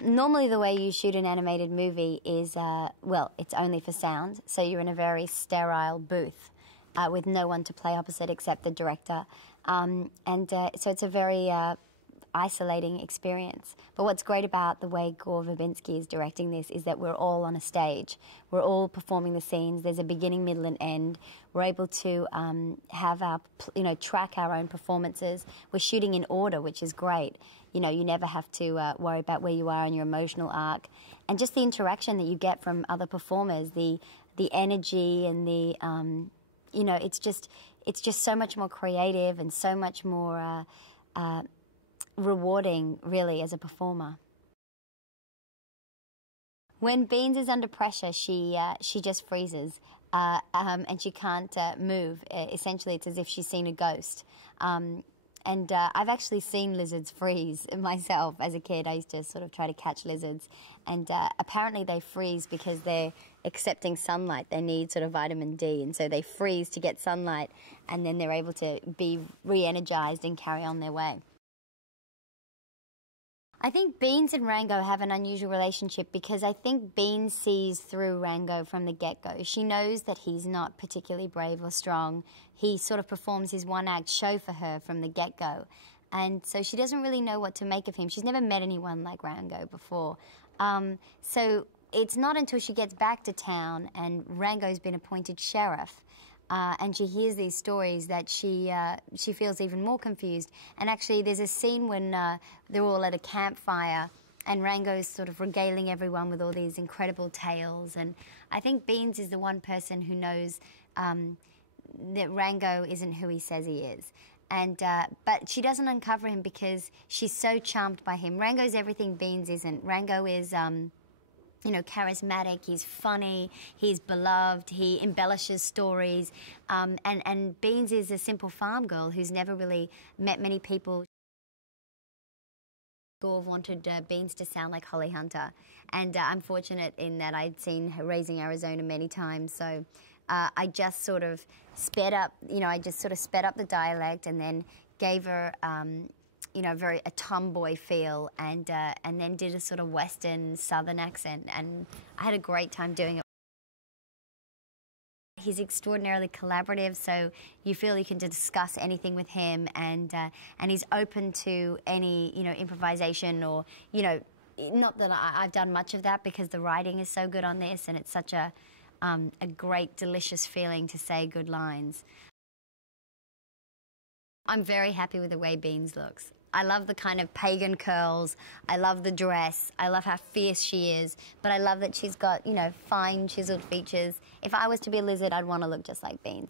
Normally the way you shoot an animated movie is, well, it's only for sound, so you're in a very sterile booth with no one to play opposite except the director. So it's a very isolating experience. But what's great about the way Gore Verbinski is directing this is that we're all on a stage. We're all performing the scenes. There's a beginning, middle, and end. We're able to have our, track our own performances. We're shooting in order, which is great. You never have to worry about where you are in your emotional arc. And just the interaction that you get from other performers, the energy and the, it's just so much more creative and so much more rewarding, really, as a performer. When Beans is under pressure, she just freezes and she can't move. Essentially, it's as if she's seen a ghost. I've actually seen lizards freeze myself as a kid. I used to sort of try to catch lizards, and apparently they freeze because they're accepting sunlight. They need sort of vitamin D, and so they freeze to get sunlight, and then they're able to be re-energized and carry on their way. I think Beans and Rango have an unusual relationship because I think Beans sees through Rango from the get-go. She knows that he's not particularly brave or strong. He sort of performs his one-act show for her from the get-go. And so she doesn't really know what to make of him. She's never met anyone like Rango before. So it's not until she gets back to town and Rango's been appointed sheriff and she hears these stories that she feels even more confused. And actually, there's a scene when they're all at a campfire and Rango's sort of regaling everyone with all these incredible tales. And I think Beans is the one person who knows that Rango isn't who he says he is. But she doesn't uncover him because she's so charmed by him. Rango's everything Beans isn't. Rango is charismatic, he's funny, he's beloved, he embellishes stories, and Beans is a simple farm girl who's never really met many people. Gore wanted Beans to sound like Holly Hunter, and I'm fortunate in that I'd seen her Raising Arizona many times, so I just sort of sped up, the dialect and then gave her a tomboy feel, and then did a sort of Western Southern accent, and I had a great time doing it. He's extraordinarily collaborative, so you feel you can discuss anything with him, and he's open to any improvisation, or not that I've done much of that because the writing is so good on this, and it's such a great, delicious feeling to say good lines. I'm very happy with the way Beans looks. I love the kind of pagan curls. I love the dress. I love how fierce she is. But I love that she's got, fine chiseled features. If I was to be a lizard, I'd want to look just like Beans.